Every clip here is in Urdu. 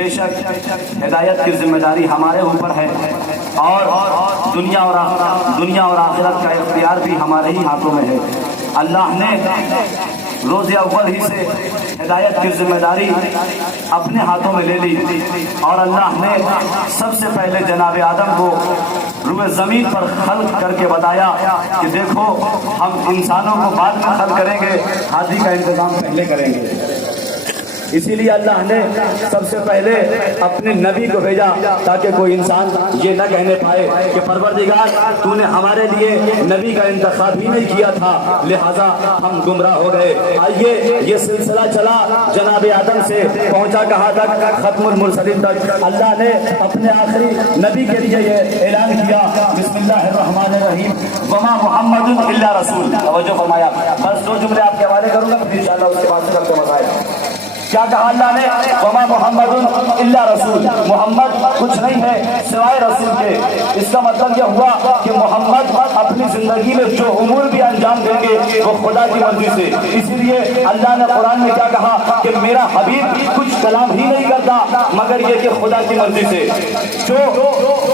بے شک ہدایت کی ذمہ داری ہمارے اوپر ہے، اور دنیا اور آخرت کا اختیار بھی ہمارے ہی ہاتھوں میں ہے۔ اللہ نے روز اول ہی سے ہدایت کی ذمہ داری اپنے ہاتھوں میں لے لی، اور اللہ نے سب سے پہلے جناب آدم کو روئے زمین پر خلق کر کے بتایا کہ دیکھو ہم انسانوں کو بعد میں خلق کریں گے، ہادی کا انتظام پہلے کریں گے۔ اسی لیے اللہ نے سب سے پہلے اپنے نبی کو بھیجا تاکہ کوئی انسان یہ نہ کہنے پائے کہ پروردگار تو نے ہمارے لیے نبی کا انتخاب ہی نہیں کیا تھا لہذا ہم گمراہ ہو گئے۔ آئیے یہ سلسلہ چلا جناب آدم سے پہنچا کہاں تک؟ ختم المرسلین تک۔ اللہ نے اپنے آخری نبی کے لیے یہ اعلان کیا، بسم اللہ الرحمن الرحیم، وما محمد الا رسول۔ توجہ فرمایا، بس دو جملے آپ کے حوالے کروں گا پھر انشاءاللہ اس کے بعد سے کرتے مزایا۔ کیا کہا اللہ نے؟ وما محمد الا رسول، محمد کچھ نہیں ہے سوائے رسول کے۔ اس کا مطلب یہ ہوا کہ محمد اپنی زندگی میں جو امور بھی انجام دیں گے وہ خدا کی مرضی سے۔ اسی لیے اللہ نے قرآن میں کیا کہا کہ میرا حبیب کچھ کلام ہی نہیں کرتا مگر یہ کہ خدا کی مرضی سے۔ جو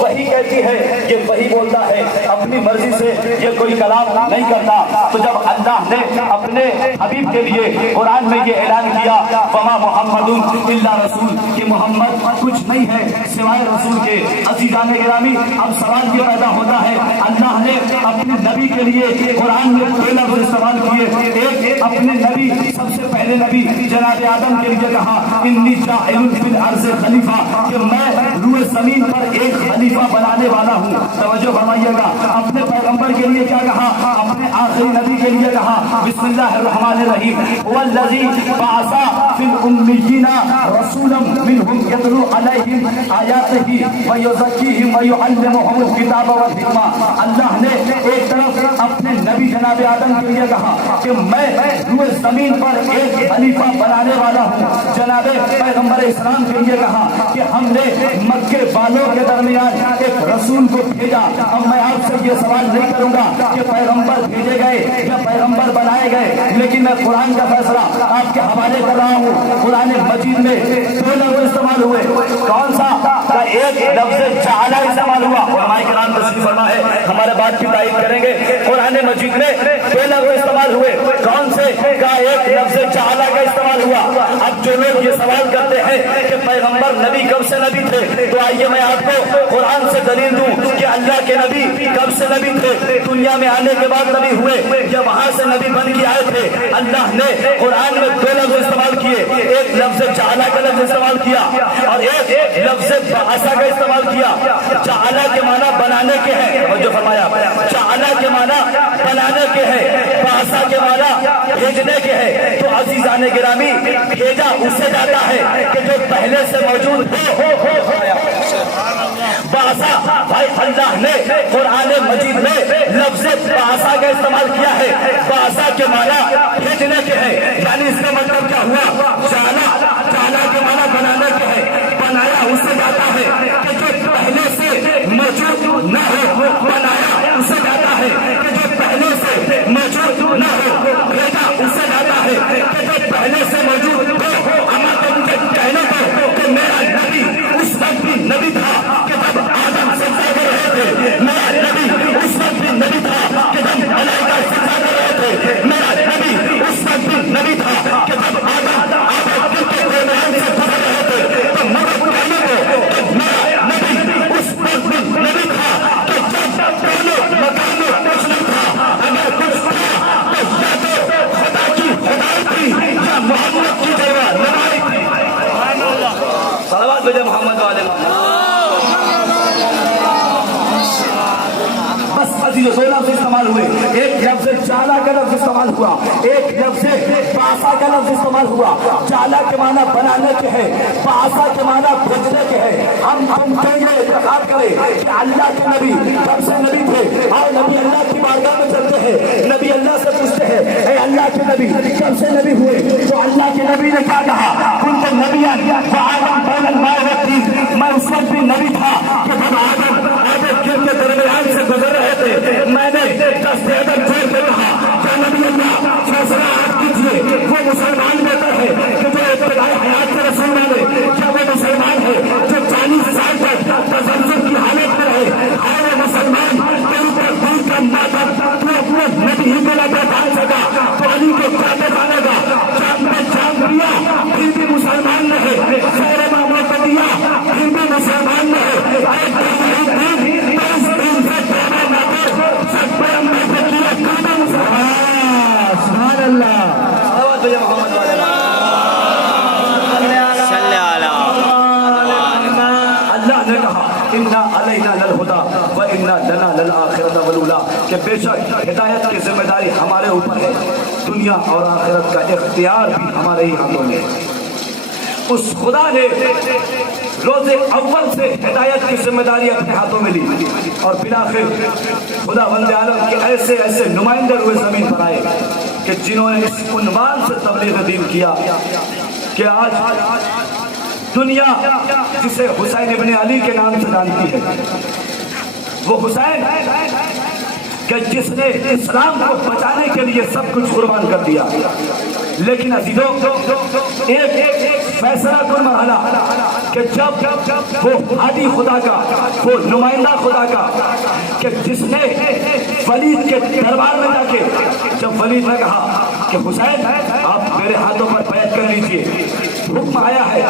وہی کہتی ہے یہ وہی بولتا ہے، اپنی مرضی سے یہ کوئی کلام نہیں کرتا۔ تو جب اللہ نے اپنے حبیب کے لیے قرآن میں یہ اعلان کیا محمد الا رسول کہ محمد کچھ نہیں ہے سوائے رسول کے، عزیزان گرامی اب سوال یہ پیدا ہوتا ہے اللہ نے اپنے نبی کے لیے قرآن میں دو لفظ استعمال کیے۔ ایک اپنے نبی سب سے پہلے نبی جناب آدم کے لیے کہا انی جاعل فی الارض خلیفہ، کہ میں روئے زمین پر ایک خلیفہ بنانے والا ہوں۔ توجہ فرمائیے گا، اپنے پیغمبر کے لیے کیا کہا؟ اپنے آخری نبی کے لیے کہا بسم اللہ الرحمن الرحیم، والذی بعث فی الأميين رسولا منهم يتلو عليهم آياته ويزكيهم ويعلمهم الكتاب والحكمة۔ اللہ نے ایک طرف اپنے نبی جناب آدم کے لیے کہا کہ میں روئے زمین پر ایک خلیفہ بنانے والا ہوں۔ جناب پیغمبر اسلام کے لیے کہا کہ ہم نے مکے والوں کے درمیان ایک رسول کو بھیجا۔ اب میں آپ سے یہ سوال نہیں کروں گا کہ پیغمبر بھیجے گئے یا پیغمبر بنائے گئے، لیکن میں قرآن کا فیصلہ آپ کے حوالے کر رہا ہوں۔ قرآن مجید میں دو لفظ استعمال ہوئے، کون سا؟ ایک لفظ جعلہ استعمال ہوا، علماء کرام تشریف فرما ہے ہمارے بات کی تائید کریں گے۔ قرآن مجید میں دو لفظ استعمال ہوئے، کون سے؟ کا ایک لفظ جعلہ کا استعمال ہوا۔ اب جو لوگ یہ سوال کرتے ہیں کہ پیغمبر نبی کب سے نبی تھے، تو آئیے میں آپ کو قرآن سے دلیل دوں کہ اللہ کے نبی کب سے نبی تھے؟ دنیا میں آنے کے بعد نبی ہوئے یا وہاں سے نبی بن کے آئے تھے؟ اللہ نے قرآن میں دو لفظ استعمال کیے، ایک لفظ جعلہ کا لفظ استعمال کیا اور ایک لفظ بعثہ کا استعمال کیا۔ جعلہ کے معنی بنانے کے ہیں، جو فرمایا جعلہ کے معنی بنانے کے ہیں، بعثہ کے معنی بھیجنے کے ہیں۔ تو عزیزان گرامی بھیجا اس سے جاتا ہے کہ جو پہلے سے موجود ہو۔ بعثہ بھائی اللہ نے قرآن مجید میں لفظ بعثہ کا استعمال کیا ہے، بعثہ کے معنی بھیجنے کے ہیں، یعنی اس کا مطلب کیا ہوا؟ جعلہ کے معنی بنانے کے ہیں، بنایا اس سے جاتا ہے کہ جو پہلے سے موجود نہ ہو، بنایا اس سے جاتا ہے کہ جو پہلے سے موجود نہ ہو، بھیجا اس سے جاتا ہے کہ جو پہلے سے موجود ہو۔ اما تو مجھے کہنے دو کہ میرا نبی اس وقت بھی نبی تھا کہ جب آدم سجدہ کر رہے تھے، میرا نبی اس وقت بھی نبی تھا کہ جب ملائکہ سجدہ کر رہے تھے، میرا نبی اس وقت بھی نبی تھا کہ جب آدم کے درمیان سے گزر رہے تھے۔ تو مگر کہنے کو میرا نبی اس وقت بھی نبی تھا کہ جب دونوں مکانوں کچھ نہیں تھا، اگر کچھ تھا تو یا تو خدا کی خدائی تھی یا محمد کی جگہ نمائی تھی۔ صلوات بھیجے محمد والے۔ بس عزیزو دو لفظ استعمال ہوئے، ایک لفظ جعلہ کا لفظ استعمال ہوا، ایک لفظ بعثہ کا لفظ استعمال ہوا۔ جعلہ کے معنی بنانے کے ہیں، بعثہ کے معنی بھیجنے کے ہیں۔ ہم یہ اعتقاد کریں کہ اللہ کے نبی کب سے نبی تھے، اور نبی اللہ کی بارگاہ میں چلتے ہیں، نبی اللہ سے پوچھتے ہیں اے اللہ کے نبی کب سے نبی ہوئے؟ تو اللہ کے نبی نے کیا کہا؟ کنت نبیا فآدم بین الماء والطین، میں اس وقت بھی نبی تھا کہ جب آدم کے درمیان سے گزر رہے تھے، میں نے دست عدم چھوڑ کے کہا کہ نبی اللہ فیصلہ آپ کیجیے، وہ مسلمان بہتر ہے کہ جو ابتدائی حیات کے رسول والے، کیا وہ مسلمان انا علینا للہدی و انا لنا للآخرۃ والأولی، کہ بے شک ہدایت کی ذمہ داری ہمارے اوپر ہے، دنیا اور آخرت کا اختیار بھی ہمارے ہی ہاتھوں میں ہے۔ اس خدا نے روز اول سے ہدایت کی ذمہ داری اپنے ہاتھوں میں لی، اور بالآخر خدا بند عالم کے ایسے ایسے نمائندے ہوئے زمین پر آئے کہ جنہوں نے اس عنوان سے تبلیغ دین کیا کہ آج دنیا جسے حسین ابن علی کے نام سے جانتی ہے، وہ حسین کہ جس نے اسلام کو بچانے کے لیے سب کچھ قربان کر دیا، لیکن عزیزوں ایک فیصلہ کن مرحلہ کہ جب وہ ہادی خدا کا، وہ نمائندہ خدا کا، کہ جس نے ولید کے دربار میں جا کے جب ولید نے کہا کہ حسین آپ میرے ہاتھوں پر بیعت کر لیجئے، حکم آیا ہے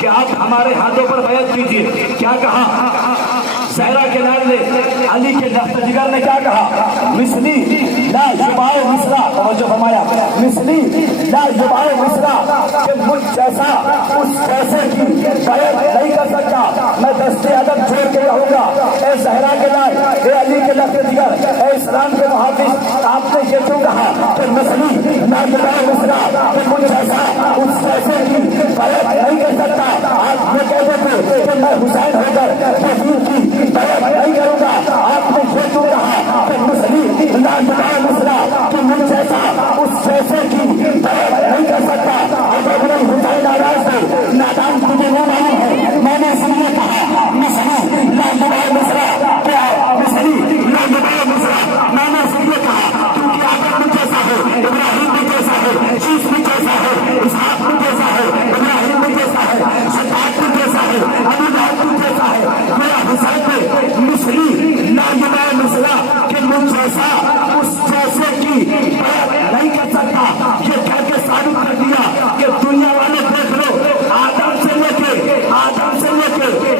کہ آپ ہمارے ہاتھوں پر بیعت کیجئے، کیا کہا؟ زہرا کے لال نے، علی کے لفظ جگر نے کیا کہا؟ مثلی لا یباع مصرا، توجہ فرمایا، مثلی لا یباع مصرا، کہ مجھ جیسا اس پیسے کی بیعت نہیں کر سکتا، میں دست ادب چھوڑ کے رہوں گا۔ اے زہرا کے لال، اے علی کے لفظ جگر، اے اسلام کے محافظ، آپ نے یہ کیوں کہا کہ مثلی لا یباع مصرا، کہ مجھ جیسا اس پیسے کی بیعت نہیں کر سکتا؟ آپ یہ کہتے تھے کہ میں حسین ہو کر حضور کی بیعت نہیں کروں گا، آپ نے یہ کیوں کہا کہ مثلی لا یباع مصرا، کہ مجھ جیسا اس پیسے کی بیعت نہیں کر سکتا؟ اب اگر حسین ناراض ہے، نادان تجھے وہ معلوم ہے، میں نے اس لیے کہا مثلی لا یباع مصرا، کیا مثلی لا یباع مصرا، میں نے اس لیے کہا کیونکہ آدم بھی جیسا ہے، ابراہیم بھی جیسا ہے، عیسیٰ بھی جیسا ہے، اسحاق بھی جیسا ہے، ابراہیم بھی جیسا ہے، شداد بھی جیسا ہے، ابو لہب بھی جیسا ہے، میرا حسین پہ مثلی لا یباع مصرا، کہ مجھ جیسا اس جیسے کی بیعت نہیں کر سکتا۔ یہ کہہ کے ثابت کر دیا کہ دنیا والے دیکھ لو، آدم سے لے کے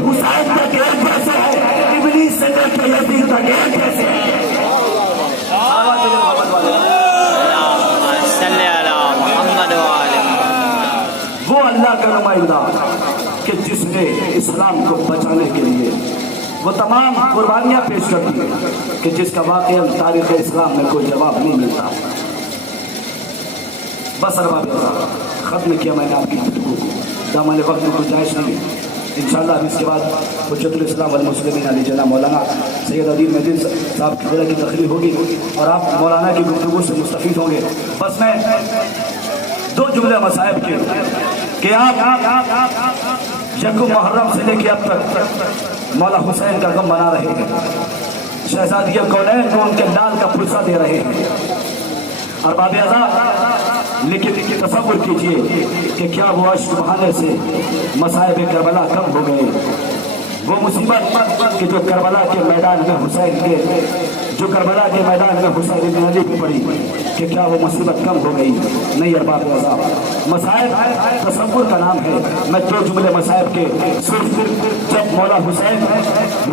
حسین تک ایک جیسے ہے، ابلیس سے لے کے یزید تک ایک جیسے ہے۔ وہ اللہ کا نمائندہ کہ جس نے اسلام کو بچانے کے لیے وہ تمام قربانیاں پیش کرتی ہے کہ جس کا واقعہ تاریخ اسلام میں کوئی جواب نہیں ملتا۔ بس ارباب ختم کیا میں نے آپ کی گفتگو کو، دامن وقت میں گنجائش نہیں، انشاءاللہ اب اس کے بعد حجت الاسلام والمسلمین علی جناب مولانا سید عدیل مدین صاحب کی کی تقریر ہوگی اور آپ مولانا کی گفتگو سے مستفید ہوں گے۔ بس میں دو جملے مصائب کے کہ آپ یکم محرم سے لے کے اب تک مولا حسین کا غم بنا رہے ہیں، شہزادی کونین کو ان کے لال کا پلسہ دے رہے ہیں۔ ارباب ازا لیکن تصور کیجئے کہ کیا وہ اشک بہانے سے مصائب کربلا کم ہو گئے؟ وہ مصیبت کہ جو کربلا کے میدان میں حسین کے بن علی پہ پڑی کہ کیا وہ مصیبت کم ہو گئی؟ نہیں ارباب ازا، مصائب تصور کا نام ہے۔ میں دو جملے مصائب کے صرف جب مولا حسین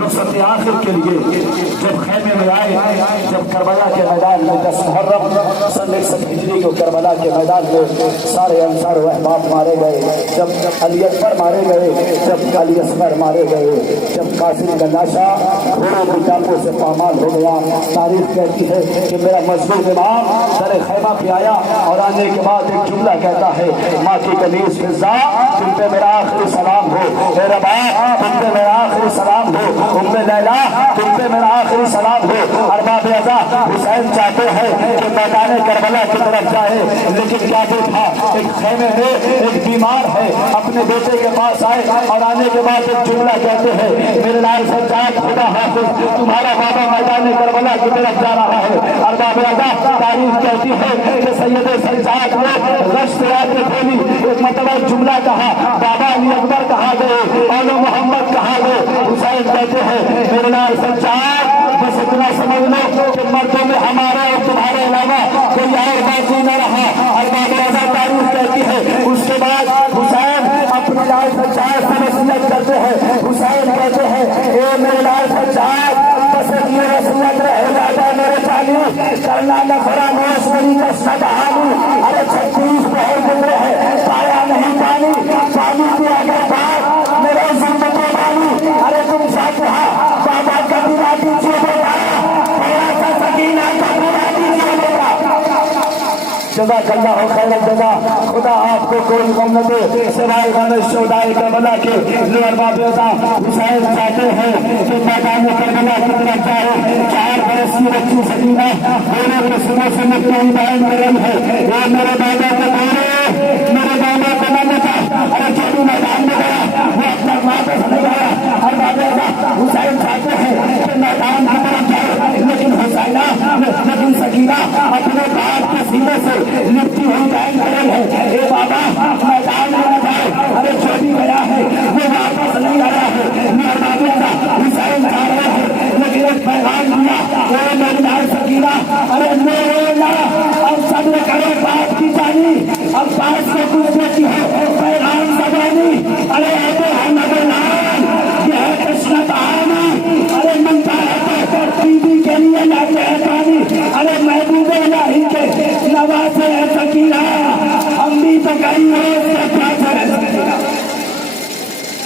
رخصت آخر کے لیے جب خیمے میں آئے، جب کربلا کے میدان میں 10 محرم سن 61 ہجری کو کربلا کے میدان میں سارے انصار و احباب مارے گئے، جب علی اکبر مارے گئے، جب علی اصغر مارے گئے، جب قاسم کا لاشا گھوڑوں کی ٹانگوں سے پامال ہو گیا، تاریخ کہتی ہے کہ میرا مظلوم امام در خیمہ پہ آیا اور آنے کے بعد ایک جملہ کہتا ہے، ماں کی کنیز فضا تم پہ میرا آخری سلام ہو، اے ربا تم پہ میرا آخری سلام ہو، ام لیلا تم پہ میرا آخری سلام ہو۔ ارباب ازا حسین چاہتے ہیں کہ میدان کربلا کی طرف جائے، لیکن کیا دیکھا ایک خیمے میں ایک بیمار ہے، اپنے بیٹے کے پاس آئے اور آنے کے بعد ایک جملہ کہتے ہیں، میرے لال سجاد خدا حافظ تمہارا بابا میدان کربلا کی طرف جا رہا ہے۔ ارباب ازا تاریخ کہتی ہے کہ سید سجاد نے رشت رات کھولی، ایک مرتبہ جملہ کہا، بابا علی اکبر کہا گئے، مولا محمد کہا گئے۔ حسین کہتے ہیں میرے لال سجاد بس اتنا سمجھ لو کہ مردوں میں ہمارا اور تمہارے علاوہ کوئی اور باقی نہ رہا۔ ارباب ازا تاریخ کہتی ہے اس کے بعد حسین اپنے لال سجاد سے نصیحت کرتے ہیں، حسین کہتے ہیں اے میرے لال سجاد بس یہ نصیحت رہے دادا میرے چالی کرنا نہ فراموش نہیں کا سدحانی، ارے 36 پہر گزرے ہیں پایا نہیں پانی کی اگر بات میرے ذمہ کو مانی، ارے تم فاتحہ جزاک اللہ خیر الجزا. خدا آپ کو کوئی غم نہ دے سوائے غم شہدائے کربلا کے. جو ارباب عزا حسین چاہتے ہیں کہ میدان کربلا کی طرف جائے. 4 برس کی بچی سکینہ دونوں کے سنوں سے مٹی بیان کرن ہے. اے میرے دادا کے دورے میرے دادا کو نہ مٹا. ارے جو بھی میدان میں گیا وہ اپنا واپس نہیں آیا. ارباب عزا حسین چاہتے ہیں کہ میدان کی طرف جائے لیکن حسینہ لیکن سکینہ اپنے باپ کے سینے سے لپٹی ہوئی بیان کرن ہے. اے بابا میدان میں نہ جائے. ارے جو بھی گیا ہے وہ واپس نہیں آیا ہے. ارباب عزا حسین جا رہے ہیں لیکن ایک پیغام دیا. اے میری لال سکینہ ارے میرے اب صبر کرو باپ کی جانی. اب باپ کو کچھ دیتی ہے پیغام زبانی. ارے ایسے ہم لال یہ ہے کرشن کہانی. ارے منتا ہے ٹی وی کے لیے لاتے ہیں پانی. ارے محبوب الہی کے نوازے ہیں سکینہ. ہم بھی تو کئی روز سے پاتے ہیں سکینہ.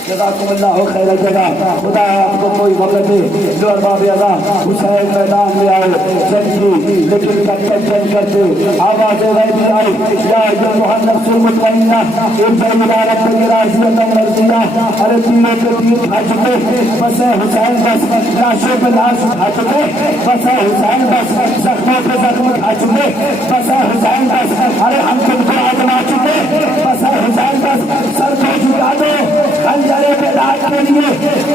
جزاکم اللہ خیر الجزا. خدا آپ کو کوئی غم نہ دے. جو ارباب عزا حسین میدان میں آئے جنگ کی لیکن جنگ کرتے آواز غیبی آئی. یا ایھا النفس المطمئنہ ارجعی الی ربک راضیۃ مرضیہ. ارے تینوں کے تیر کھا چکے بس حسین بس لاشوں پہ لاش اٹھا چکے بس حسین بس زخموں پہ زخم کھا چکے بس حسین بس. ارے ہم تم کو آزما چکے بس حسین بس. سر کو جھکا دو خنجرے پہ داغ کے لیے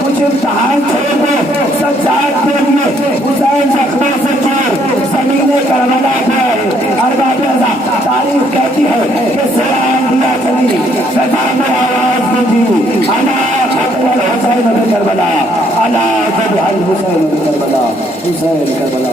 کچھ امتحان چھوڑ دو سجاد کے لیے. حسین زخموں سے چور زمین کربلا گئے. ارباب عزا تاریخ کہتی ہے کہ سلام دیا چلی صدا میں آواز گونجی. انا قتل الحسین بکربلا انا ذبح الحسین بکربلا. حسین کربلا